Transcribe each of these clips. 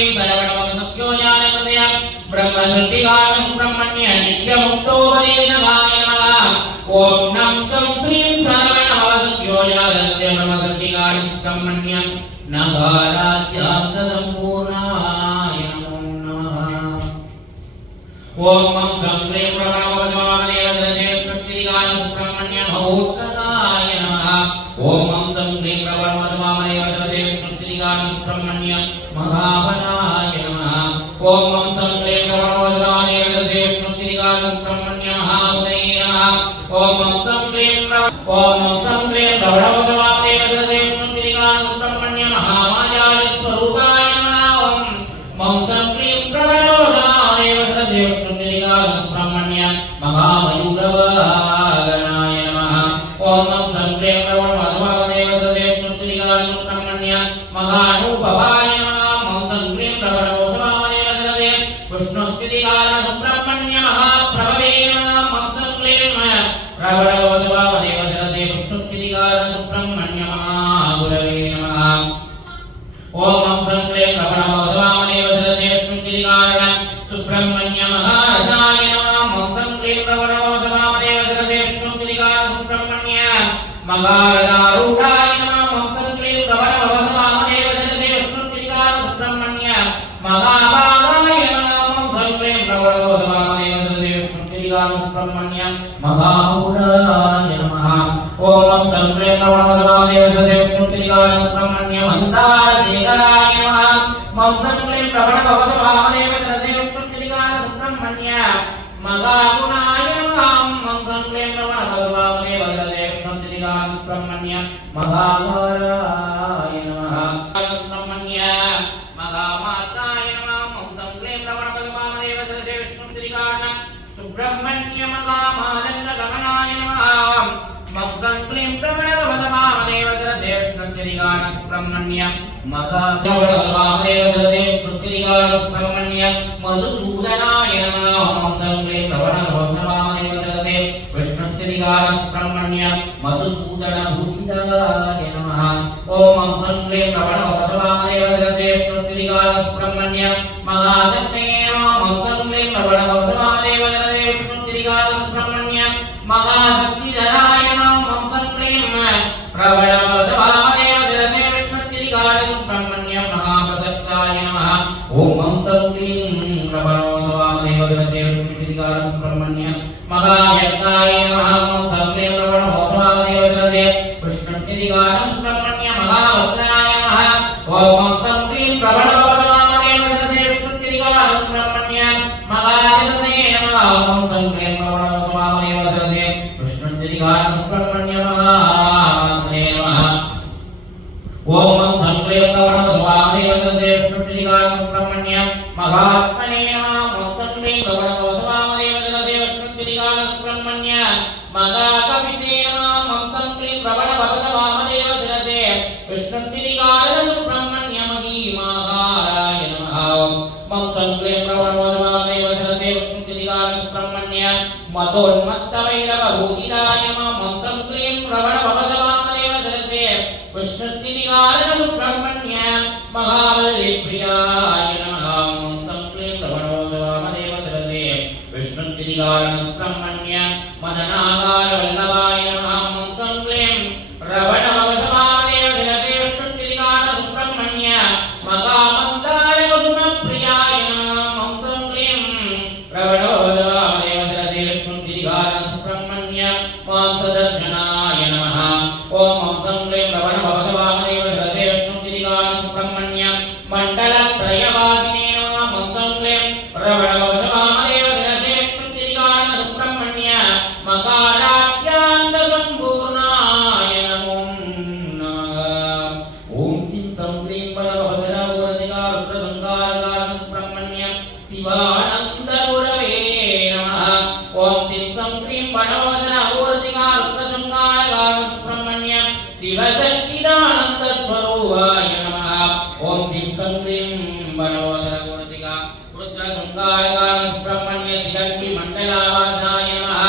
क्लीं सर्वणमसंयोजानकृतय ब्रह्मसुद्धिगानं ब्रह्मण्य नित्यमुक्तोपदेशकाय नमः ॐ नं सं श्रीं सर्वणमसंयोजानकृतय ब्रह्मसुद्धिगानं ब्रह्मण्य नगाराध्यात्मसम्पूर्णाय नमो नमः ॐ मं सं क्लीं प्रवणमवसवामदेवदशेत्पत्तिगानं ब्रह्मण्य महोत्सकाय नमः ॐ मं सं क्लीं प्रवणमवसवामदेवदशेत्पत्तिगानं ब्रह्मण्य महावनाय नमः ॐ मं सं क्लीं प्रवणमवसवामदेवदशेत्पत्तिगानं ब्रह्मण्य महाउदये नमः ॐ मं सं क्लीं प्रवणमवसवामदेवदशेत्पत्तिगानं ब्रह्मण्य महामायाय स्वरूपाय नमः ॐ मं सं क्लीं प्रवणमवसवामदेवदशेत्पत्तिगानं ब्रह्मण्य महामयूरवाहनाय नमः ॐ मं सं क्लीं प्रवणमवसवामदेवदशेत्पत्तिगानं ब्रह्मण्य महानूपवाय नमः मं सं क्लीं प्रवणमवसवामदेवदशेत्पत्तिगानं ब्रह्मण्य महाप्रभवे नमः मं सं क्लीं प्रवणमवसवामदेवदशेत्पत्तिगानं ब्रह्मण्य महागुरवे नमः ॐ मं सं क्लीं प्रवणमवसवामदेवदशेत्पत्तिगानं सुब्रह्मण्य महारसाय नमः मं सं क्लीं प्रवणमवसवामदेवदशेत्पत्तिगानं ब्रह्मण्य मगारदारूढाय नमः मं सं क्लीं प्रवणमवसवामदेवदशेत्पत्तिगानं ब्रह्मण्य महाभागाय नमः मं सं क्लीं प्रवणमवसवामदेवदशेत्पत्तिगानं ब्रह्मण्य महामूढाय नमः ॐ मं सं क्लीं प्रवणमवसवामदेवदशेत्पत्तिगानं ब्रह्मण्य मन्दारशेखराय नमः मं सं क्लीं प्रवणमवसवामदेवदशेत्पत्तिगानं ब्रह्मण्य मगागुणाय नमः मं सं क्लीं प्रवणमवसवामदेवदशेत्पत्तिगानं ब्रह्मण्य महामाराय नमः ब्रह्मण्य महामार्गाय नमः मं सं क्लीं प्रवणमवसवामदेवदशेत्पत्तिगानं सुब्रह्मण्य महामानन्दगमनाय नमः मं सं क्लीं प्रवणमवसवामदेवदशेत्पत्तिगानं ब्रह्मण्य महादेवदशेत्पत्तिगानं ब्रह्मण्य मधुसूदनाय नमः मं सं क्लीं प्रवणमवसवामदेवदशेत्पत्तिगानं ब्रह्मण्य मधुसूदनभूतिदाय नमः ॐ मं सं क्लीं प्रवणमवसवामदेवदशेत्पत्तिगानं ब्रह्मण्य महाशक्ते नमः मं सं क्लीं प्रवणमवसवामदेवदशेत्पत्तिगानं ब्रह्मण्य महाशक्तिधराय नमः मं सं क्लीं प्रवणमवसवामदेवदशेत्पत्तिगानं ब्रह्मण्य महाप्रसक्ताय नमः ॐ मं सं क्लीं प्रवणमवसवामदेवदशेत्पत्तिगानं ब्रह्मण्य महाव्यक्ताय नमः मं सं क्लीं प्रवणमवसवामदेवदशेत्पत्तिगानं ब्रह्मण्य महावक्त्राय नमः ॐ मं सं क्लीं प्रवणमवसवामदेवदशेत्पत्तिगानं ब्रह्मण्य महाजगते नमः मं सं क्लीं प्रवणमवसवामदेवदशेत्पत्तिगानं ब्रह्मण्य महासे नमः ॐ मं सं क्लीं प्रवणमवसवामदेवदशेत्पत्तिगानं ब्रह्मण्य महात्मने नमः मं सं क्लीं प्रवणमवसवामदेवदशेत्पत्तिगानं ब्रह्मण्य महाकविसे नमः मं सं क्लीं प्रवणमवसवामदेवदशेत्पत्तिगानं ब्रह्मण्य महीमाहाराय नमः मं सं क्लीं प्रवणमवसवामदेवदशेत्पत्तिगानं ब्रह्मण्य मतोन्मत्तवैरवभूतिदाय नमः मं सं क्लीं प्रवणमवसवामदेवदशेत्पत्तिगानं ब्रह्मण्य महावल्लीप्रियाय नमः मं सं क्लीं प्रवणमवसवामदेवदशेत्पत्तिगानं ब्रह्मण्य मदनागारवल्लभाय नमः मं सं क्लीं प्रवणमवसवामदेवदशेत्पत्तिगानं ब्रह्मण्य महामन्दारकुसुमप्रियाय नमः मं सं क्लीं प्रवणमवसवामदेवदशेत्पत्तिगानं ब्रह्मण्य मांसदर्शनाय नमः ॐ मं सं क्लीं प्रवणमवसवामदेवदशेत्पत्तिगानं ब्रह्मण्य मण्डलत्रयवासिने नमः मं सं क्लीं प्रवणमवसवामदेवदशेत्पत्तिगानं ब्रह्मण्य मकाराभ्यान्तसम्पूर्णाय नमो नमः ॐ सिं सं क्लीं परमवसनोरसिकारुद्रसंहारकानं ब्रह्मण्य शिवानन्दगुरवे नमः ॐ सिं सं क्लीं परमवसनोरसिकारुद्रसंहारकानं ब्रह्मण्य शिवशक्तिदानन्दस्वरूपाय नमः ॐ सिं सं क्लीं परमवसनोरसिका रुद्रसंहारकानं ब्रह्मण्य शिवशक्तिमण्डलावासाय नमः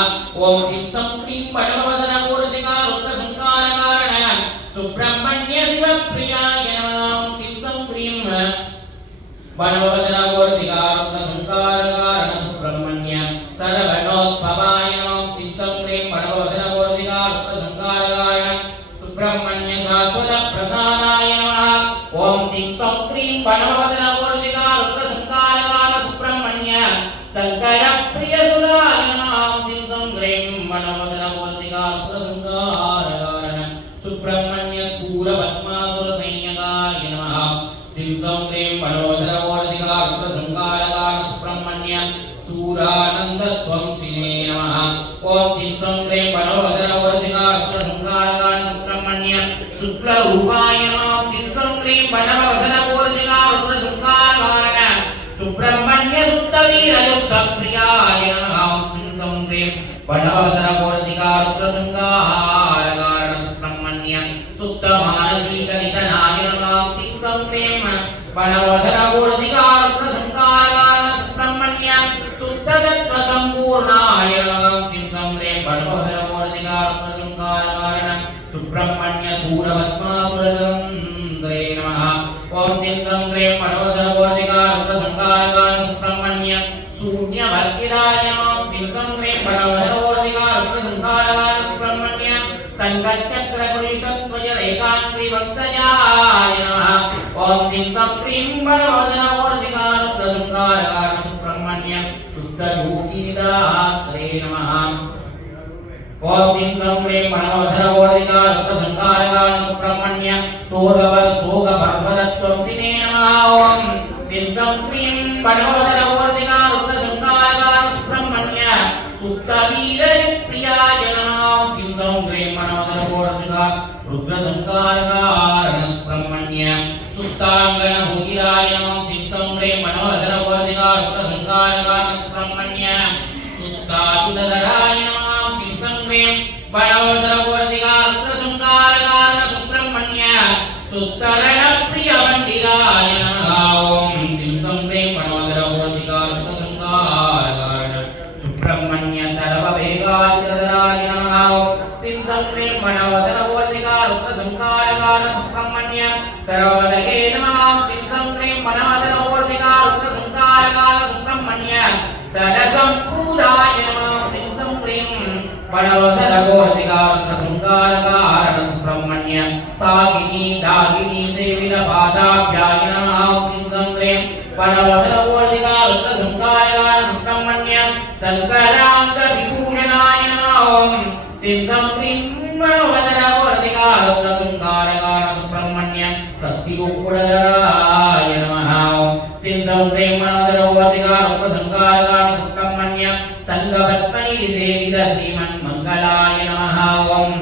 ॐ सिं सं क्लीं परमवसनोरसिकारुद्रसंहारकारण सुब्रह्मण्य शिवप्रियाय नमः ॐ सिं सं क्लीं वनवदनवर्तिकारुद्रसंकारकारण सुब्रह्मण्य सर्वणोद्भवाय नमः सिद्धं ह्रीं वनवदनवर्तिकारुद्रसंकारकारण सुब्रह्मण्य शाश्वत प्रधानाय नमः ओम सिद्धं ह्रीं वनवदनवर्तिकारुद्रसंकारकारण सुब्रह्मण्य शंकर प्रिय सुराय नमः सिद्धं ह्रीं वनवदनवर्तिकारुद्रसंकारकारण सुब्रह्मण्य सूरपद्मासुर संयगाय नमः सिद्धं ह्रीं वनवदनवर्तिकारुद्रसंकारकारण सुब्रह्मण्य सूरानन्दध्वंसिने नमः ओम सिद्धं ह्रीं वनवदनवर्तिकारुद्रसंकारकारण सुब्रह्मण्य शुक्लरूपाय नमः सिद्धं ह्रीं वनवदनवर्तिकारुद्रसंकारकारण सुब्रह्मण्य शुद्धवीरयुक्तप्रियाय नमः सिद्धं ह्रीं वनवदनवर्तिकारुद्रसंकारकारण सुब्रह्मण्य शुद्धमानसिकनिधनाय नमः सिद्धं ह्रीं वनवदनवर्तिकारुद्रसंकारकारण सुब्रह्मण्य शुद्धतत्त्वसम्पूर्णाय नमः सिद्धं ह्रीं वनवदनवर्तिकारुद्रसंकारकारण सुब्रह्मण्य सूरपद्मासुरधरे नमः ओम सिद्धं ह्रीं वनवदनवर्तिकारुद्रसंकारकारण सुब्रह्मण्य शून्यवर्तिराय नमः सिद्धं ह्रीं वनवदनवर्तिकारुद्रसंकारकारण सुब्रह्मण्य संकचक्रकुलिशध्वजरेकाङ्ग्रिभक्तजाय नमः ओम सिद्धं ह्रीं वनवदनवर्तिकारुद्रसंकारकारण सुब्रह्मण्य शुद्धयोगिनिदात्रे नमः ओम सिद्धं ह्रीं वनवदनवर्तिकारुद्रसंकारकारण सुब्रह्मण्य शोगपर्वतत्वंसिने नमः ओम सिद्धं ह्रीं वनवदनवर्तिकारुद्रसंकारकारण सुब्रह्मण्य शुद्धवीरप्रियाय नमः सिद्धं ह्रीं वनवदनवर्तिकारुद्रसंकारकारण सुब्रह्मण्य शुद्धांगनभूतिराय नमः सिद्धं ह्रीं वनवदनवर्तिकारुद्रसंकारकारण सुब्रह्मण्य शुद्धायुधधराय नमः सिद्धं ह्रीं वनवदनवर्तिकारुद्रसंकारकारण सुब्रह्मण्य शुद्धरणप्रियमण्डिराय नमः ओम सिद्धं ह्रीं वनवदनवर्तिकारुद्रसंकारकारण सुब्रह्मण्य सर्ववेगायुधधराय नमः सिद्धं ह्रीं वनवदनवर्तिकारुद्रसंकारकारण सुब्रह्मण्य सर्ववेगे नमः सिद्धं ह्रीं वनवदनवर्तिकारुद्रसंकारकारण सुब्रह्मण्य सरसम्पूराय नमः सिद्धं ह्रीं वनवदनवर्तिकारुद्रसंकारकारण सुब्रह्मण्य सागिनी दागिनी सेवितपादाभ्याय नमः सिद्धं ह्रीं वनवदनवर्तिकारुद्रसंकारकारण सुब्रह्मण्य शंकराङ्गविभूषणाय नमः ओम सिद्धं ह्रीं वनवदनवर्तिकारुद्रसंकारकारण सुब्रह्मण्य शक्तिगोकुलधराय नमः सिद्धं ह्रीं वनवदनवर्तिकारुद्रसंकारकारण सुब्रह्मण्य संगपद्मनिसेवित श्रीमन्मङ्गलाय नमः ओम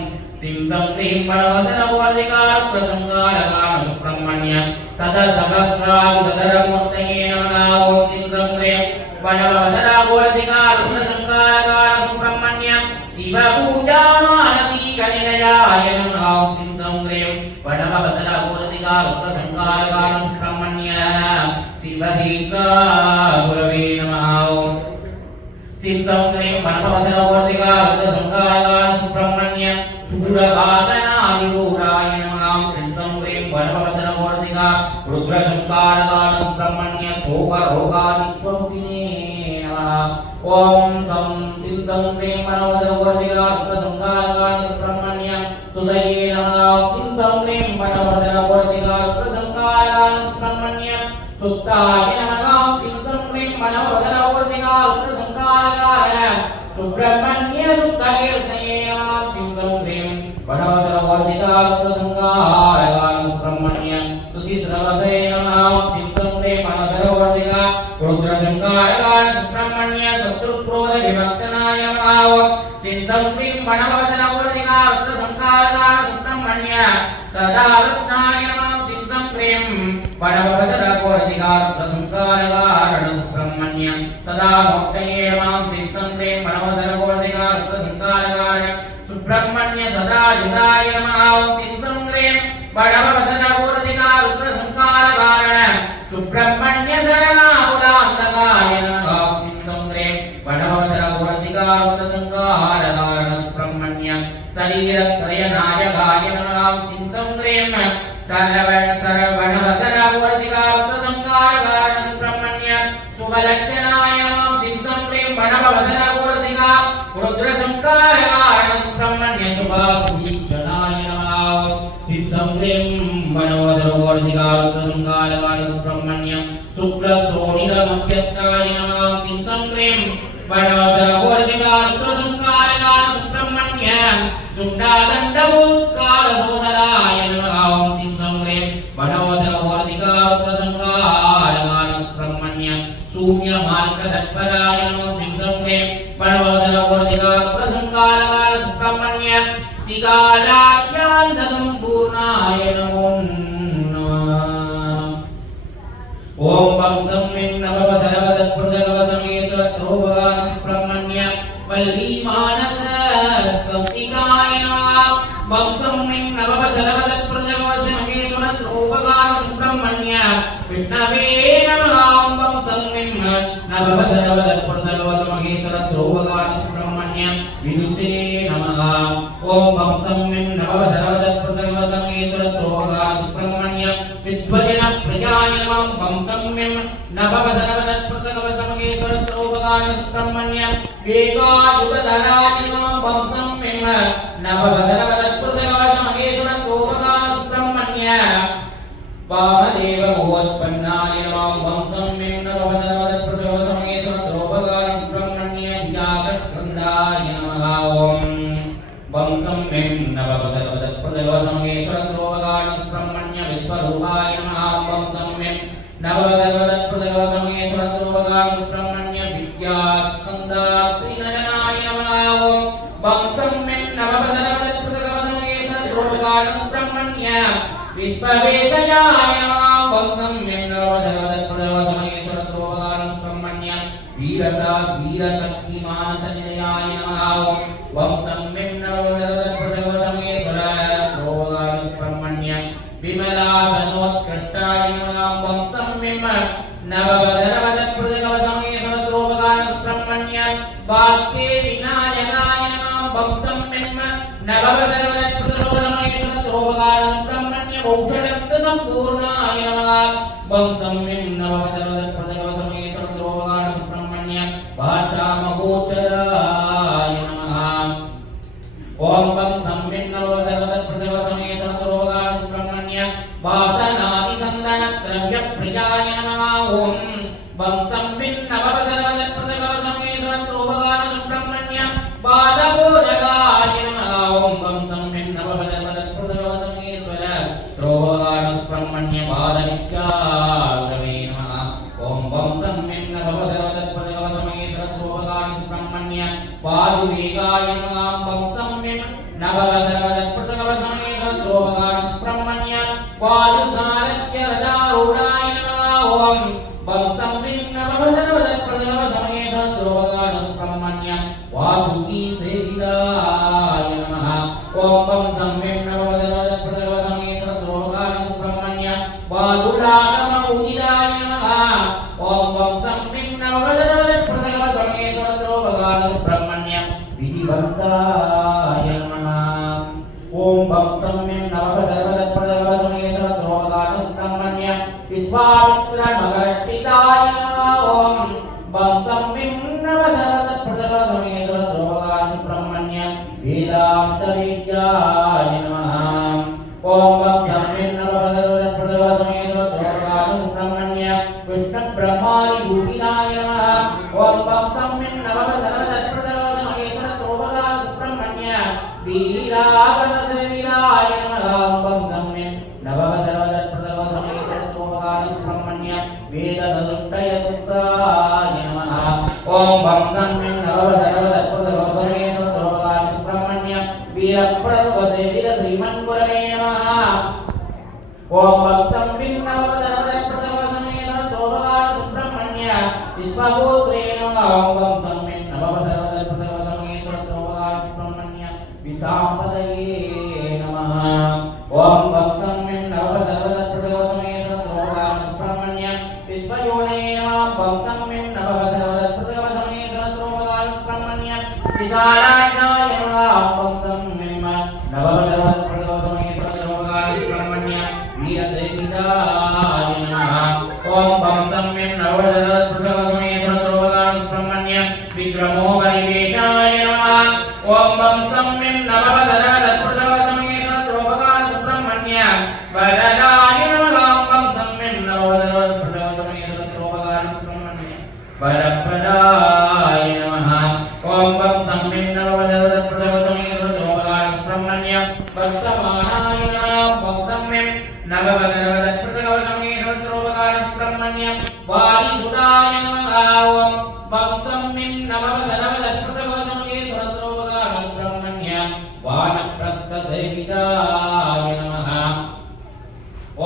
सिद्धं ह्रीं वनवदनवर्तिकारुद्रसंकारकारण सुब्रह्मण्य सदसहस्रायुधधरमूर्तये नमः ओम सिद्धं ह्रीं वनवदनवर्तिकारुद्रसंकारकारण सुब्रह्मण्य शिवपूजामानसिकनिलयाय नमः सिद्धं ह्रीं वनवदनवर्तिकारुद्रसंकारकारण सुब्रह्मण्य शिवदीक्षागुरवे नमः सिद्धं ह्रीं वनवदनवर्तिकारुद्रसंकारकारण सुब्रह्मण्य शूरभासनादिरूढाय नमः सिद्धं ह्रीं वनवदनवर्तिकारुद्रसंकारकारण सुब्रह्मण्य शोकरोगादिध्वंसिने नमः ओम सं सिद्धं ह्रीं वनवदनवर्तिकारुद्रसंकारकारण सुब्रह्मण्य सुदये नमः सिद्धं ह्रीं वनवदनवर्तिकारुद्रसंकारकारण सुब्रह्मण्य सुक्ताय नमः सिद्धं ह्रीं वनवदनवर्तिकारुद्रसंकारकारण सुब्रह्मण्य सुक्तकीर्तये नमः सिद्धं ह्रीं वनवदनवर्तिकारुद्रसंकारकारण सुब्रह्मण्य तुतिश्रवसे नमः सिद्धं ह्रीं वनवदनवर्तिकारुद्रसंकारकारण सुब्रह्मण्य शत्रुक्रोधविभक्तनाय नमः सिद्धं ह्रीं वनवदनवर्तिकारुद्रसंकारकारण सुब्रह्मण्य सदारुद्धाय नमः सिद्धं ह्रीं वनवदनवर्तिकारुद्रसंकारकारण सुब्रह्मण्य सदा भक्तये नमः सिद्धं ह्रीं वनवदनवर्तिकारुद्रसंकारकारण सुब्रह्मण्य सदा युधाय नमः सिद्धं ह्रीं वनवदनवर्तिकारुद्रसंकारकारण सुब्रह्मण्य शरणापुरान्तकाय नमः सिद्धं ह्रीं वनवदनवर्तिकारुद्रसंकारकारण सुब्रह्मण्य शरीरत्रयनायकाय नमः सिद्धं ह्रीं सर्ववनवदनवर्तिकारुद्रसंकारकारण शुभलक्षणाय नमः सिं सं ह्रीं वणभवदनगोरसिका रुद्रसंकारकारणब्रह्मण्य शुभासुदीक्षणाय नमः सिं सं ह्रीं वणभवदनगोरसिका रुद्रसंकारकारणब्रह्मण्य शुक्लश्रोणिरमध्यस्थाय नमः सिं सं ह्रीं वणभवदनगोरसिका रुद्रसंकारकारणब्रह्मण्य शुण्डादण्डभूत्कारसोदराय नमः सिं सं ह्रीं वणभवदनगोरसिका रुद्रसंकारकारणब्रह्मण्य शून्यमार्गतत्पराय नमः सिं सं ह्रीं वणभवदनगोरसिका रुद्रसंकारकारणब्रह्मण्य सिगालाभ्यान्तसम्पूर्णाय नमो नमः। ओम बं सं ह्रीं नमः सर्वतत्पुरुषगवसमेश्वरत्रोभगानब्रह्मण्य वल्लीमानसस्तौतिकाय नमः बं सं ह्रीं नमः सर्वतत्पुरुषगवसमेश्वरत्रोभगानब्रह्मण्य विष्णवे नमः बं सं ह्रीं नमः सर्वतत्पुरुषगवसमेश्वरत्रोभगानब्रह्मण्य विदुषे नमः। ओम बं सं ह्रीं नमः सर्वतत्पुरुषगवसमेश्वरत्रोभगानब्रह्मण्य विद्वजनप्रियाय नमः बं सं ह्रीं नमः सर्वतत्पुरुषगवसमेश्वरत्रोभगानब्रह्मण्य वेगायुधधराय नमः बं सं ह्रीं नमः सर्वतत्पुरुषगवसमेश्वरत्रोभगानब्रह्मण्य वामदेवभूत्पन्नाय नमः बं सं ह्रीं नमः सर्वतत्पुरुषगवसमेश्वरत्रोभगानब्रह्मण्य व्याघ्रस्कन्धाय नमः। ओम बं सं ह्रीं नमः सर्वतत्पुरुषगवसमेश्वरत्रोभगानब्रह्मण्य विश्वरूपाय नमः बं सं ह्रीं नमः सर्वतत्पुरुषगवसमेश्वरत्रोभगानब्रह्मण्य विद्यास्कन्धात्रिनयनाय नमः। ओम बं सं ह्रीं नमः सर्वतत्पुरुषगवसमेश्वरत्रोभगानब्रह्मण्य विश्ववेशयाय नमः बं सं ह्रीं नमः सर्वतत्पुरुषगवसमेश्वरत्रोभगानब्रह्मण्य वीरशक्तिमानसनिलयाय नमः। बं सं ह्रीं नमः सर्वतत्पुरुषगवसमेश्वरत्रोभगानब्रह्मण्य विमलासनोत्कृष्टाय नमः बं सं ह्रीं नमः सर्वतत्पुरुषगवसमेश्वरत्रोभगानब्रह्मण्य वाक्ये विनायकाय नमः बं सं ह्रीं नमः सर्वतत्पुरुषगवसमेश्वरत्रोभगानब्रह्मण्य औषधसम्पूर्णाय नमः बं सं ह्रीं नमः सर्वतत्पुरुषगवसमेश्वरत्रोभगानब्रह्मण्य वाचामगोचराय नमः। ओम बं सं ह्रीं नमः सर्वतत्पुरुषगवसमेश्वरत्रोभगानब्रह्मण्य वासनादिसन्दनद्रव्यप्रियाय नमः। ओम बं सं ह्रीं नमः सर्वतत्पुरुषगवसमेश्वरत्रोभगानब्रह्मण्य वादबोधकाय नमः। ओम बं सं ह्रीं नमः सर्वतत्पुरुषगवसमेश्वरत्रोभगानब्रह्मण्य वादविद्यागमे नमः। ओम बं सं ह्रीं नमः सर्वतत्पुरुषगवसमेश्वरत्रोभगानब्रह्मण्य वायुवेगाय नमः। बं सं ह्रीं नमः सर्वतत्पुरुषगवसमेश्वरत्रोभगानब्रह्मण्य वायुसारथ्यरथारूढाय नमः। ओम बं सं ह्रीं नमः सर्वतत्पुरुषगवसमेश्वरत्रोभगानब्रह्मण्य वासुकीसेविताय नमः। ओम बं सं ह्रीं नमः सर्वतत्पुरुषगवसमेश्वरत्रोभगानब्रह्मण्य वादुलागमपूजिताय नमः। ओम बं सं ह्रीं नमः सर्वतत्पुरुषगवसमेश्वरत्रोभगानब्रह्मण्य विधिवन्ताय नमः। ओम बं सं ह्रीं नमः सर्वतत्पुरुषगवसमेश्वरत्रोभगानब्रह्मण्य विश्वामित्रमगर्षिताय नमः। ओम बं सं ह्रीं नमः सर्वतत्पुरुषगवसमेश्वरत्रोभगानब्रह्मण्य वेदान्तविद्याय नमः। ओम बं सं ह्रीं नमः सर्वतत्पुरुषगवसमेश्वरत्रोभगानब्रह्मण्य विष्णुब्रह्मादिभूतिनाय नमः। ओम बं सं ह्रीं नमः सर्वतत्पुरुषगवसमेश्वरत्रोभगानब्रह्मण्य वीरागमसेविताय नमः। बं सं ह्रीं नमः सर्वतत्पुरुषगवसमेश्वरत्रोभगानब्रह्मण्य वेदसदुष्टयसुताय नमः। ओम बं सं ह्रीं नमः सर्वतत्पुरुषगवसमेश्वरत्रोभगानब्रह्मण्य वीरप्रभुवसेवितश्रीमन्गुरवे नमः। ओम बं सं ह्रीं नमः सर्वतत्पुरुषगवसमेश्वरत्रोभगानब्रह्मण्य विश्वगोत्रे नमः। ओम बं सं ह्रीं नमः सर्वतत्पुरुषगवसमेश्वरत्रोभगानब्रह्मण्य विशाम्पदये नमः। ओम बं सं ह्रीं नमः सर्वतत्पुरुषगवसमेश्वरत्रोभगानब्रह्मण्य विश्वयोने नमः। बं सं ह्रीं नमः सर्वतत्पुरुषगवसमेश्वरत्रोभगानब्रह्मण्य विशालाढ्याय नमः। बं सं ह्रीं नमः सर्वतत्पुरुषगवसमेश्वरत्रोभगानब्रह्मण्य वीरसेविताय वर्तमानाय वक्तम्यं नववदनवदत्प्रतगवसमये सहस्रोपकारसुब्रह्मण्यं वारिसुताय नमः ओं वक्तम्यं नववदनवदत्प्रतगवसमये सहस्रोपकारसुब्रह्मण्यं वानप्रस्थसेविताय नमः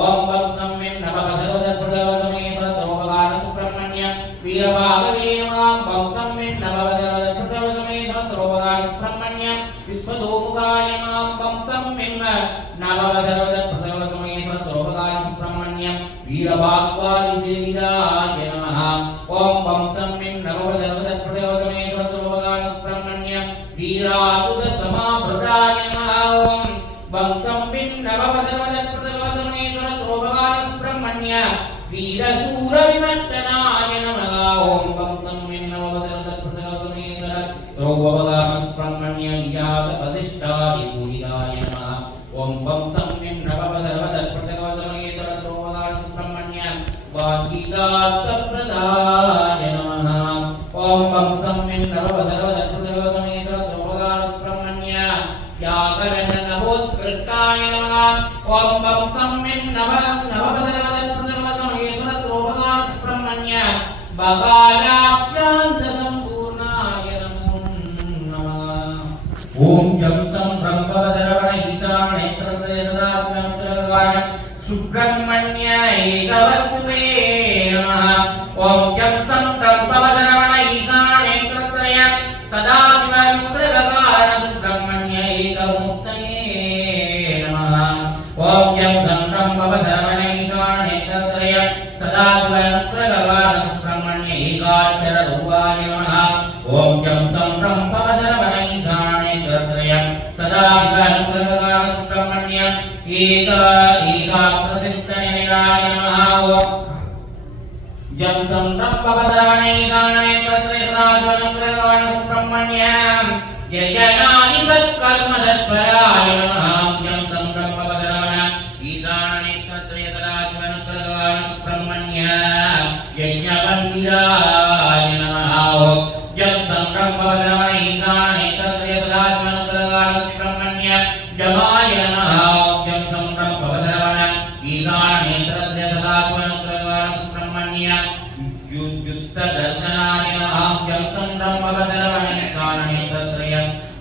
ओं वक्तम्यं नववदनवदत्प्रतगवसमये सहस्रोपकारसुब्रह्मण्यं वीरभागवे नमः वक्तम्यं नववदनवदत्प्रतगवसमये सहस्रोपकारसुब्रह्मण्यं विश्वदोमुखाय नमः वक्तम्यं नववदनवदत्प्रतगवसमये सहस्रोपकारसुब्रह्मण्यं वीरभागवादिसेविताय नमः ओं वक्तम्यं नववदनवदत्प्रतगवसमये सहस्रोपकारसुब्रह्मण्यं वीरातुतसमाभृताय नमः ओं वक्तम्यं नववदनवदत्प्रतगवसमये सहस्रोपकारसुब्रह्मण्यं वीरशूरविमर्दनाय नमः ओं वक्तम्यं नववदनवदत्प्रतगवसमये सहस्रोपकारसुब्रह्मण्यं व्यासवसिष्ठादिपूजिताय नमः ओं वक्तम्यं नववदनवदत्प्रतगवसमये सहस्रोपकारसुब्रह्मण्यं वाग्गीतार्थप्रदाय नमः ओं वक्तम्यं नववदनवदत्प्रतगवसमये सहस्रोपकारसुब्रह्मण्यं व्याकरणनवोत्कृष्टाय नमः ओं वक्तम्यं नववदनवदत्प्रतगवसमये सहस्रोपकारसुब्रह्मण्यं बकाराभ्यान्तसम्पूर्णाय नमो नमः ओं यं संभ्रमवदरवणहितानेत्रत्रयसदात्मनुग्रहगाय सुब्रह्मण्याय एकवस्तुवे नमः ओं यं संभ्रमवदरवणहितानेत्रत्रय सदात्मनुग्रहगाय सुब्रह्मण्याय एकमूर्तये नमः ओं यं संभ्रमवदरवणहितानेत्रत्रय सदात्मनुग्रहगाय सुब्रह्मण्याय एकाक्षररूपाय नमः ओं यं संभ्रमवदरवणहितानेत्रत्रय सदात्मनुग्रहगाय सुब्रह्मण्याय एकाप्रसिद्धनिलयाय नमः ओं यं संभ्रमवदरवणहितानेत्रत्रय सदात्मनुग्रहगाय सुब्रह्मण्यां यजनानि सत्कर्मतत्पराय नमः यं संभ्रमवदरवणहितानेत्रत्रय सदात्मनुग्रहगाय सुब्रह्मण्यां यज्ञपण्डिताय नमः ओं यं संभ्रमवदरवणहितानेत्रत्रय सदात्मनुग्रहगाय सुब्रह्मण्यां जमाय नमः ओं यं संभ्रमवदरवणहितानेत्रत्रय सदात्मनुग्रहगाय सुब्रह्मण्यां युक्तदर्शनाय नमः यं संभ्रमवदरवणहितानेत्रत्रय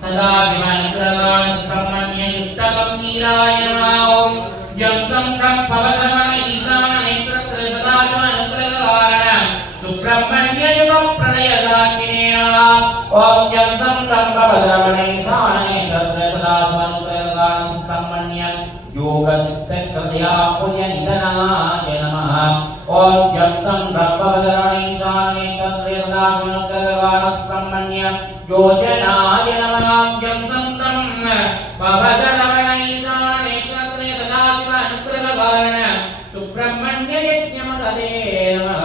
सदात्मनुग्रहगाय सुब्रह्मण्यां युक्तगम्भीराय नमः ओं यं संभ्रमवदरवणहितानेत्रत्रय सदात्मनुग्रहगाय सुब्रह्मण्ययुगप्रलयदाकिने नमः ओं यं संभ्रमवदरवणहितानेत्रत्रय सदात्मनुग्रहगाय सुब्रह्मण्यं योगसिद्धकृतयापुण्यनिधनाय नमः ओं यं संभ्रमवदरवणहितानेत्रत्रय सदात्मनुग्रहगाय सुब्रह्मण्यं योजनाय नमः यं संभ्रमवदरवणहितानेत्रत्रय सदात्मनुग्रहगाय सुब्रह्मण्ययज्ञमदे नमः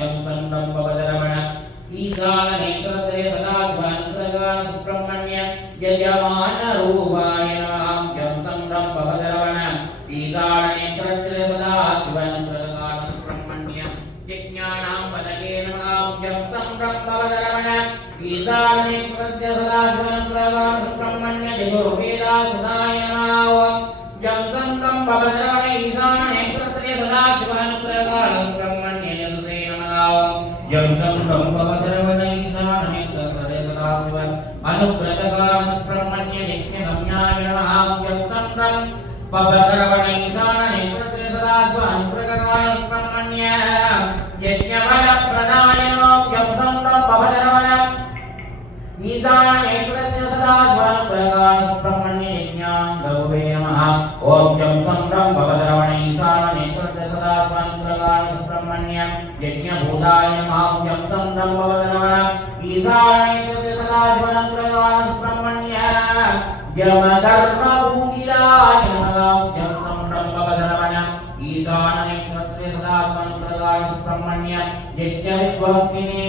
यं संभ्रमवदरवणहितानेत्रत्रय सदात्मनुग्रहगाय सुब्रह्मण्यं यजमानरूपाय नमः यं संभ्रमवदरवणहितानेत्रत्रय सदात्मनुग्रहगाय सुब्रह्मण्यं यज्ञानां पदये नमः यं संभ्रमवदरवणहितानेत्रत्रय सदात्मनुग्रहगाय सुब्रह्मण्यं यजुर्वेदासदाय नमः यं संभ्रमवदरवणहितानेत्रत्रय सदात्मनुग्रहगाय सुब्रह्मण्यं यजुषे नमः यं संभ्रमवदरवणहितानेत्रत्रय सदात्मनुग्रहगाय सुब्रह्मण्यं यज्ञगम्याय नमः यं संभ्रमवदरवणहितानेत्रत्रय सदात्मनुग्रहगाय सुब्रह्मण्यं यज्ञफलप्रदाय नमः यं संभ्रमवदरवणहितानेत्रत्रय सदात्मनुग्रहगाय सुब्रह्मण्यं यज्ञाङ्गवे नमः ओं यं संभ्रमवदरवणहितानेत्रत्रय सदात्मनुग्रहगाय सुब्रह्मण्यं यज्ञभूताय नमः यं संभ्रमवदरवणहितानेत्रत्रय सदात्मनुग्रहगाय सुब्रह्मण्यं यमधर्मभूमिदाय नमः यं संभ्रमवदरवणहितानेत्रत्रय सदात्मनुग्रहगाय सुब्रह्मण्यं यज्ञविद्वांसिने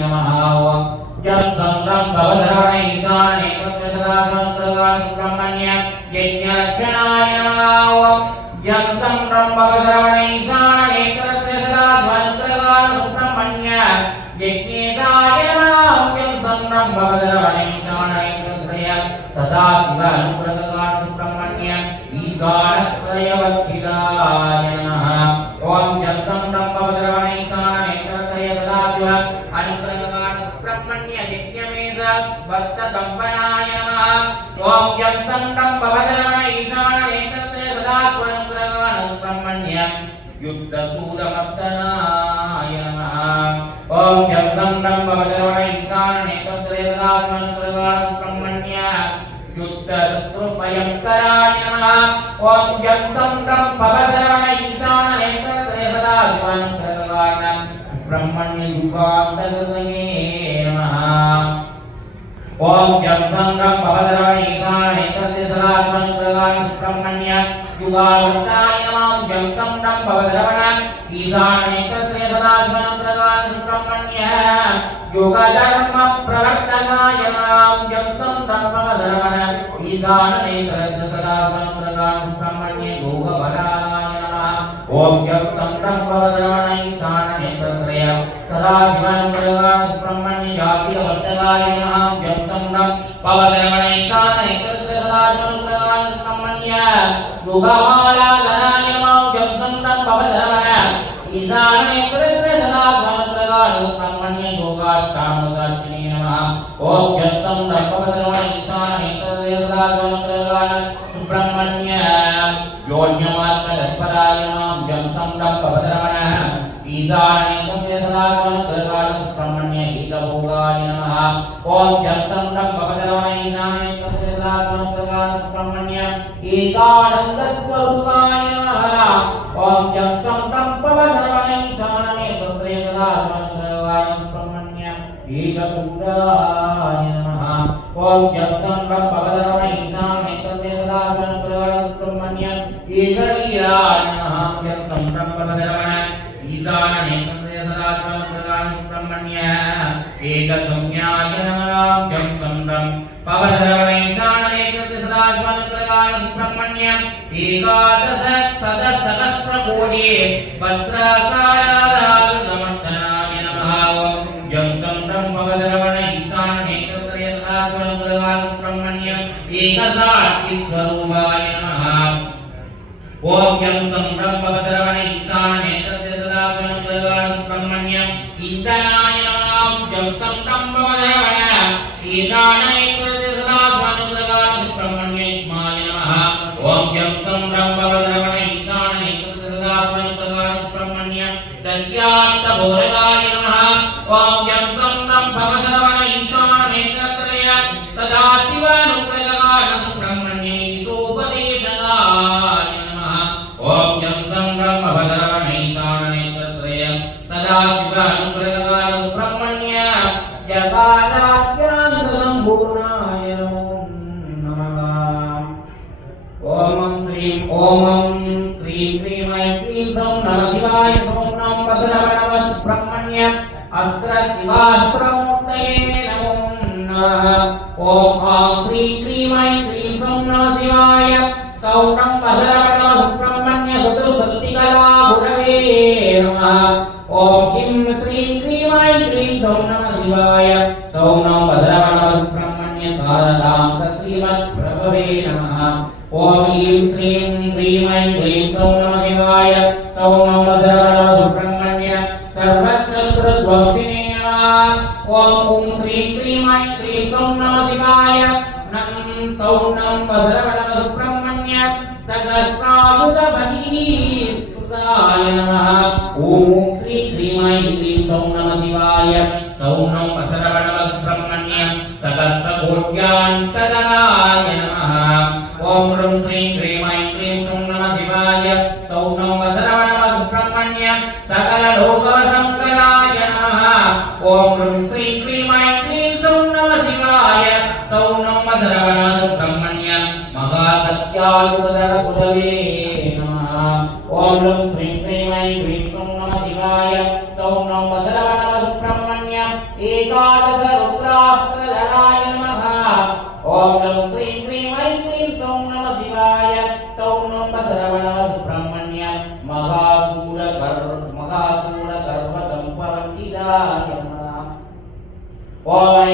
नमः यं संभ्रमवदरवणहितानेत्रत्रय सदात्मनुग्रहगाय सुब्रह्मण्यं यज्ञार्चनाय नमः यं संभ्रमवदरवणहितानेत्रत्रय सदात्मनुग्रहगाय सुब्रह्मण्यं यज्ञेशाय नमः यं संभ्रमवदरवणहितानेत्रत्रय सदाशिवानुग्रहगाय सुब्रह्मण्यं ईशानत्रयवर्तिताय नमः ओम जन्तं ब्रह्मवदरवणैतानेत्रत्रय ददातु अनुग्रहगान ब्रह्मण्य यज्ञमेध वर्तदम्पनाय नमः ओम जन्तं ब्रह्मवदरवणैतानेत्रत्रय ददातु अनुग्रहगान ब्रह्मण्य युद्धसूरमर्दनाय नमः ओम जन्तं ब्रह्मवदरवणैतानेत्रत्रय ददातु अनुग्रहगान ब्रह्मण्य युद्धशत्रुभयङ्कराय नमः ओम जन्तं ब्रह्मवदरवणैतानेत्रत्रय ददातु अनुग्रहगान ब्रह्मण्य युगान्तकृतये नमः ओम जन्तं ब्रह्मवदरवणैतानेत्रत्रय ददातु अनुग्रहगान ब्रह्मण्य युगावर्ताय नमः जन्तं ब्रह्मवदरवणैतानेत्रत्रय ददातु अनुग्रहगान ब्रह्मण्य युगधर्म प्रवर्तकाय नमः जन्तं ब्रह्मवदरवणैतानेत्रत्रय ददातु अनुग्रहगान ब्रह्मण्य योगबलाय नमः ओम जन्तं ब्रह्मवदरवणैतानेत्रत्रय ददातु अनुग्रहगान ब्रह्मण्य जातिवर्तकाय नमः जन्तं ब्रह्मवदरवणैतानेत्रत्रय ददातु अनुग्रहगान ब्रह्मण्य युगमालाधराय नमः जन्तं ब्रह्मवदरवणैतानेत्रत्रय ददातु अनुग्रहगान ब्रह्मण्य योगाष्टांगसाक्षिणे नमः ओम जन्तं ब्रह्मवदरवणैतानेत्रत्रय ददातु अनुग्रहगान ब्रह्मण्य योज्ञमार्गतत्पराय नमः जन्तं ब्रह्मवदरवणैतानेत्रत्रय ददातु अनुग्रहगान ब्रह्मण्य हितभोगाय नमः ओम जन्तं ब्रह्मवदरवणैतानेत्रत्रय ददातु अनुग्रहगान ब्रह्मण्य एकानन्दस्वरूपाय नमः ओम जन्तं ब्रह्मवदरवणैतानेत्रत्रय ददातु अनुग्रहगान ब्रह्मण्य एकसूराय नमः ओम जन्तं ब्रह्मवदरवणैतानेत्रत्रय ददातु अनुग्रहगान ब्रह्मण्य एकवीराय नमः जन्तं ब्रह्मवदरवणैतानेत्रत्रय ददातु अनुग्रहगान ब्रह्मण्य एकसंज्ञाय नमः जन्तं ब्रह्मवदरवणैतानेत्रत्रय ददातु अनुग्रहगान ब्रह्मण्य एकादश सदसहस्रकोटि वज्रासाराधातुकमर्दनाय नमः ओम जन्तं ब्रह्मवदरवणैतानेत्रत्रय ददातु अनुग्रहगान ब्रह्मण्य एकसाक्षिस्वरूपाय नमः ओम जन्तं ब्रह्मवदरवणैतानेत्रत्रय ददातु अनुग्रहगान ब्रह्मण्य इंद्राय नमः जन्तं ब्रह्मवदरवणैतानेत्रत्रय ददातु अनुग्रहगान ब्रह्मण्य इक्ष्माय नमः ओम जन्तं ब्रह्मवदरवणैतानेत्रत्रय ददातु अनुग्रहगान ब्रह्मण्य दस्यान्तभोरगाय नमः ओम जन्तं ब्रह्मवदरवणैतानेत्रत्रय सदाशिव अनुग्रहगान ब्रह्मण्य ईशोपदेशकाय नमः ओम जन्तं ब्रह्मवदरवणैतानेत्रत्रय सदाशिव अनुग्रहगान ब्रह्मण्य जगाराज्ञान्तसम्पूर्णाय नमः ओम श्री क्रीं ऐं सौं नमः शिवाय सौं नमः वसुरवणवः ब्रह्मण्य अस्त्र शिवास्त्रमूर्तये नमो नमः ओम श्री क्रीं ऐं सौं नमः शिवाय सौं नमः वसुरवणवः ब्रह्मण्य सतुसत्तिकला गुरवे नमः ओम ह्रीं श्रीं क्रीं ऐं सौं नमः शिवाय सौं नमः वसुरवणवः ब्रह्मण्य शारदांब श्रीमत्प्रभवे नमः ओम ह्रीं श्रीं क्रीं ऐं सौं नमः शिवाय सौं नमः वसुरवणवः ब्रह्मण्य सर्वत्रध्वंसिने नमः ओम श्रीं क्रीं ऐं सौं नमः शिवाय सौं नमः वसुरवणवः ब्रह्मण्य सहस्रायुधबलीस्तुताय नमः ओम श्रीं क्रीं ऐं सौं नमः शिवाय सौं नमः वसुरवणवः ब्रह्मण्य सकलकोट्यान्तराय नमः ओम श्रीं क्रीं ऐं सौं नमः शिवाय सौं नमः वसुरवणवः ब्रह्मण्य सकललोकशङ्कराय नमः ओम श्रीं क्रीं ऐं सौं नमः शिवाय सौं नमः वसुरवणवः ब्रह्मण्य महासत्यायुधरकुलवे नमः ओम श्रीं क्रीं ऐं सौं नमः शिवाय सौं नमः वसुरवणवः ब्रह्मण्य एकादश रुद्रास्त्रधराय नमः ओम श्रीं क्रीं ऐं सौं नमः शिवाय सौं नमः वसुरवणवः ब्रह्मण्य महासूरगर्भसंपवर्तिताय नमः ओम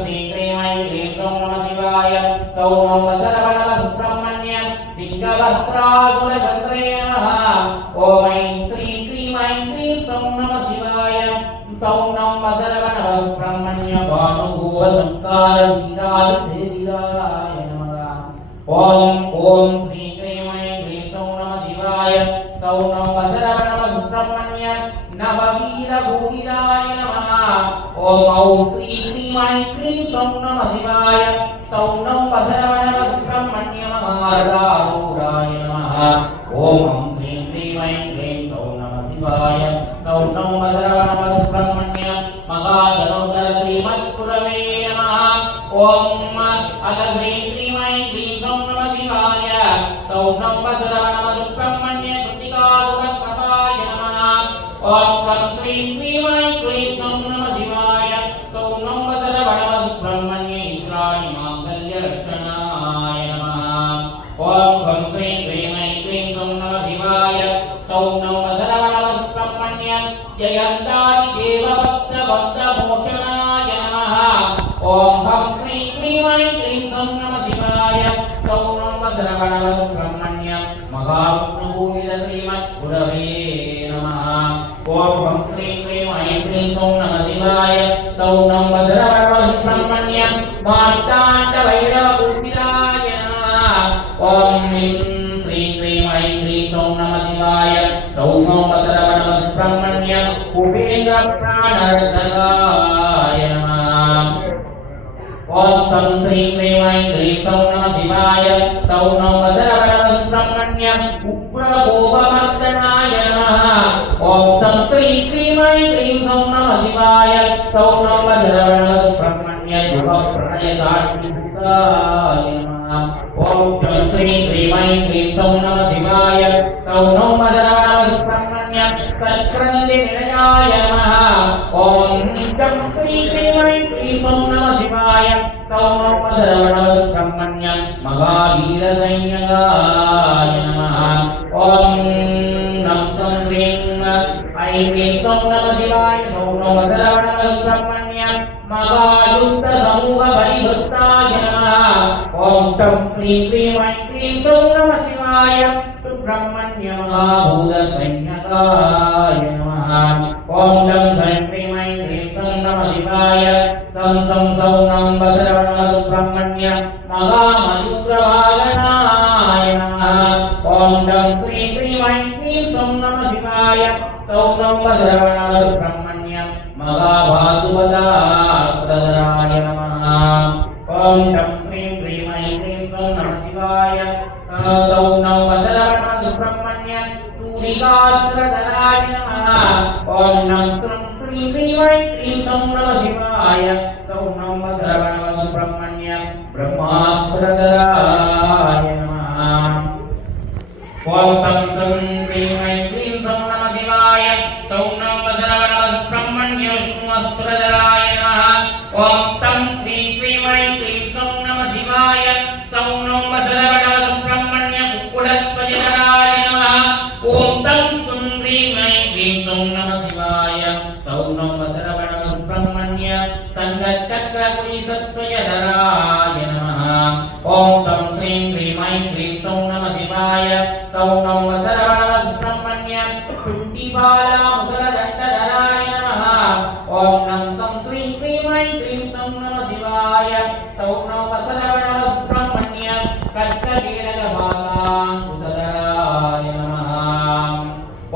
श्रीं क्रीं ऐं सौं नमः शिवाय सौं नमः वसुरवणवः ब्रह्मण्य नीलवस्त्रासुरचन्द्रे नमः ॐ ऐं श्रीं क्लीं ऐं क्लीं सौं नमः शिवाय सौं नं वसरवणवः ब्रह्मण्य भानुभूवसंकारवीराय नमः ॐ श्रीं क्लीं ऐं क्लीं सौं नमः शिवाय सौं नं वसरवणवः ब्रह्मण्य नववीरभूमिराय नमः ॐ श्रीं क्लीं ऐं क्लीं सौं नमः शिवाय सौं नं वसरवणवः ब्रह्मण्य महारारूढाय नमः ॐ श्रीं क्लीं ऐं क्लीं सौं नमः शिवाय सौं नं वसरवणवः ब्रह्मण्य महाजनोदर श्रीमत्पुरवे नमः ॐ अथ श्रीं क्लीं ऐं क्लीं सौं नमः शिवाय सौं नं वसरवणवः ब्रह्मण्य कृतिकासुरप्रभाय नमः ॐ श्रीं क्लीं ऐं क्लीं सौं नमः शिवाय सौं नं वसरवणवः ब्रह्मण्य इंद्राणि माङ्गल्यरक्षणाय नमः ॐ श्रीं क्लीं ऐं क्लीं सौं नमः शिवाय सौं नं वसरवणवः ब्रह्मण्य जयन्तानि देवभक्तभक्तमोचनाय नमः ॐ श्रीं क्लीं ऐं क्लीं सौं नमः शिवाय सौं नं वसरवणवः ब्रह्मण्य महाविष्णुभूमिल श्रीमत्पुरवे नमः ॐ श्रीं क्लीं ऐं क्लीं सौं नमः शिवाय सौं नं वसरवणवः ब्रह्मण्य मार्ताण्डभैरवपूजिताय नमः ॐ श्रीं क्लीं ऐं क्लीं सौं नमः शिवाय सौं नं वसरवणवः ब्रह्मण्य उपेन्द्रप्राणरक्षकाय नमः ॐ श्रीं क्लीं ऐं क्लीं सौं नमः शिवाय सौं नं वसरवणवः ब्रह्मण्य उग्रकोपमर्दनाय नमः ॐ श्रीं क्लीं ऐं क्लीं सौं नमः शिवाय सौं नं वसरवणवः ब्रह्मण्य युगप्रणयसाक्षिभूताय नमः ॐ श्रीं क्लीं ऐं क्लीं सौं नमः शिवाय सौं नं वसरवणवः ब्रह्मण्य सत्कृन्दिनिलयाय नमः ॐ श्रीं क्लीं ऐं क्लीं सौं नमः शिवाय सौं नं वसरवणवः ब्रह्मण्य महावीरसैन्यकाय नमः ॐ श्रीं ऐं क्लीं सौं नमः शिवाय सौं नं वसरवणवः ब्रह्मण्य महायुक्तसमूहपरिभृताय नमः ॐ श्रीं क्लीं ऐं क्लीं सौं नमः शिवाय सुब्रह्मण्य महाभूतसैन्यकाय नमः ॐ श्रीं क्लीं ऐं क्लीं सौं नमः शिवाय सौं नं वसरवणवः ब्रह्मण्य महामयूरवाहनाय नमः ॐ श्रीं क्लीं ऐं क्लीं सौं नमः शिवाय सौं नं वसरवणवः ब्रह्मण्य महाभासुवदास्त्रधराय नमः ॐ श्रीं क्लीं ऐं क्लीं सौं नमः शिवाय सौं नं वसरवणवः ब्रह्मण्य सूरिकास्त्रधराय नमः ॐ श्रीं क्लीं ऐं क्लीं सौं नमः शिवाय सौं नं वसरवणवः ब्रह्मण्य ब्रह्मास्त्रधराय नमः ॐ क्लीं ऐं क्लीं सौं नमः शिवाय सौं नं वसरवणवः ब्रह्मण्य विष्णुअस्त्रधराय नमः ॐ श्रीं क्लीं ऐं क्लीं सौं नमः शिवाय सौं नं वसरवणवः ब्रह्मण्य कुक्कुटध्वजधराय नमः ॐ श्रीं ऐं क्लीं सौं नमः शिवाय सौं नं वसरवणवः ब्रह्मण्य संघचक्रकुलिसध्वजधराय नमः ॐ श्रीं क्लीं ऐं क्लीं सौं नमः शिवाय सौं नं वसरवणवः ब्रह्मण्य कुण्डीबालामुदलदण्डधराय नमः ॐ श्रीं क्लीं ऐं क्लीं सौं नमः शिवाय सौं नं वसरवणवः ब्रह्मण्य कट्टकीलकभागाङ्कुशधराय नमः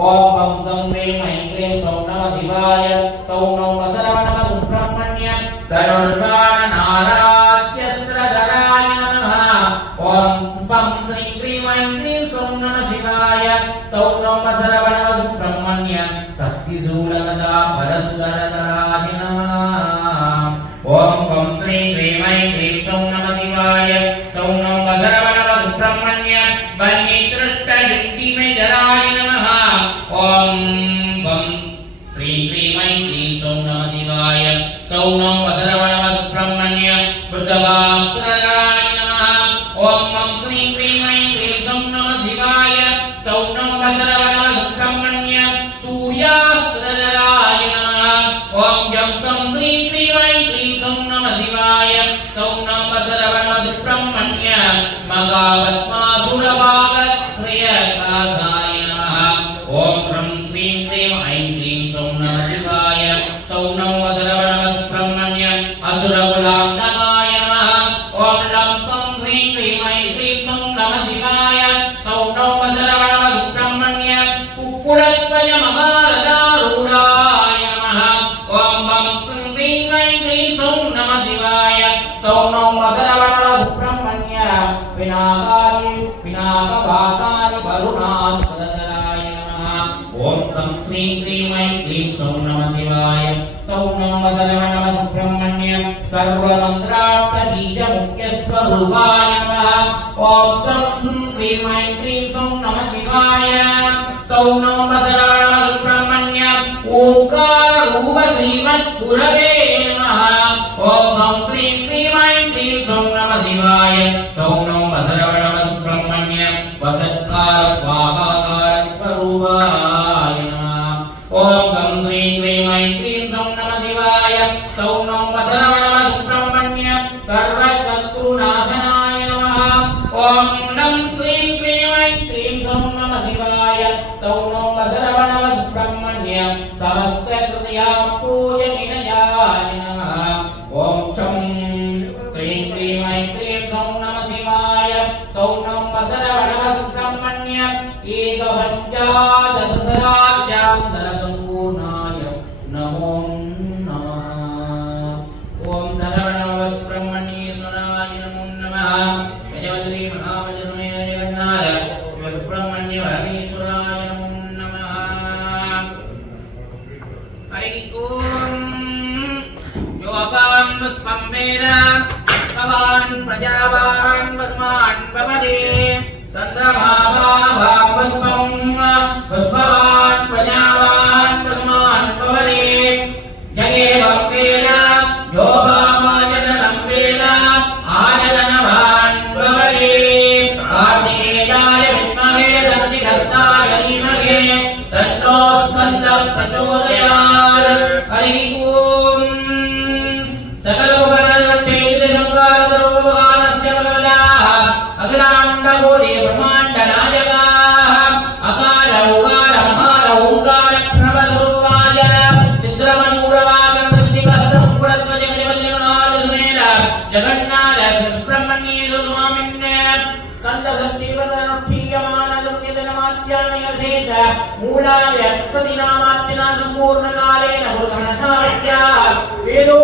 ॐ क्लीं ऐं क्लीं सौं नमः शिवाय सौं नं वसरवणवः ब्रह्मण्य धनुर्बाणनाराध्यस्त्रधराय नमः ॐ श्रीं क्लीं ऐं क्लीं सौं नमः शिवाय सौं नं वसरवणवः ब्रह्मण्य शक्तिशूलगदा परशुधरधराय नमः ॐ श्रीं क्लीं ऐं क्लीं सौं नमः शिवाय सौं नं वसरवणवः ब्रह्मण्य वह्नितृष्टदिग्दिमेधराय नमः ॐ श्रीं क्लीं ऐं क्लीं सौं नमः शिवाय सौं नं वसरवणवः ब्रह्मण्य वृषभास्त्रधराय नमः ॐ श्रीं क्लीं ऐं क्लीं सौं नमः शिवाय सौं नं वसरवणवः ब्रह्मण्य सूर्यास्त्रधराय नमः ॐ श्रीं क्लीं ऐं क्लीं सौं नमः शिवाय सौं नं वसरवणवः ब्रह्मण्य मगावत्मासुरभाग कुलद्वयमगारदारूढाय नमः ॐ बं क्लीं ऐं क्लीं सौं नमः शिवाय सौं नौ मकरवणसुब्रह्मण्य पिनाकवासाय वरुणास्पदधराय नमः ॐ सं श्रीं क्लीं ऐं क्लीं सौं नमः शिवाय सौं नौ मकरवणसुब्रह्मण्य सर्वमन्त्रार्थबीजमुख्यस्वरूपाय नमः ॐ सं क्लीं ऐं क्लीं सौं नमः शिवाय सौं नौ मकरवणसुब्रह्मण्य ओंकाररूप श्रीमद्गुरवे नमः ॐ सं श्रीं क्लीं ऐं क्लीं सौं नमः शिवाय सौं नौ मकरवणसुब्रह्मण्य वसत्कार स्वाहाकार स्वरूपाय नमः ॐ सं श्रीं क्लीं ऐं क्लीं सौं नमः शिवाय सौं नौ मकरवणसुब्रह्मण्य सर्वशत्रुनाशनाय नमः ॐ नं श्रीं क्लीं ऐं क्लीं सौं नमः शिवाय सौं नौ मकरवणसुब्रह्मण्य समस्तकृत्या पूजनीयाय नमः ॐ चं श्रीं क्लीं ऐं क्लीं सौं नमः शिवाय सौं नौ मकरवणसुब्रह्मण्य एकपञ्चादशसहस्राब्जान्तरसम्पूर्णाय नमो नमः ॐ धरवणसुब्रह्मण्येश्वराय नमो नमः गजवल्ली महावज्रसमेत जगन्नाथ सुब्रह्मण्य परमेश्वराय नमो नमः हरि ओम योपां पुष्पं वेद भवान् प्रजावान् वस्मान् भवते चन्द्रभावान् पुष्पवान् प्रजावान् वस्मान् भवते जयेवं वेद योपामाजनं वेद आजनवान् भवते कार्तिकेयाय विद्महे दन्तिहस्ताय धीमहि तन्नो स्कन्दः प्रचोदयात् हरि ओम सकलोपनदट्टेन्द्रसंहारसर्वोपकारस्य भगवतः अखिलाण्डकोटि ब्रह्माण्डनायकाः अकार उकार मकार ओंकार प्रणवस्वरूपाय सिद्धमयूरवागरसिद्धिकस्त्रपुरध्वजगजवल्लिमनोहरसमेत जगन्नाथ सुब्रह्मण्येश्वर स्वामिन्ने स्कन्दसन्निवर्तनोत्थीयमानदुर्गेतनमात्यानयसेच मूलाय सतिनामात्यना सम्पूर्णकालेन गुरुगणसाख्या वेदो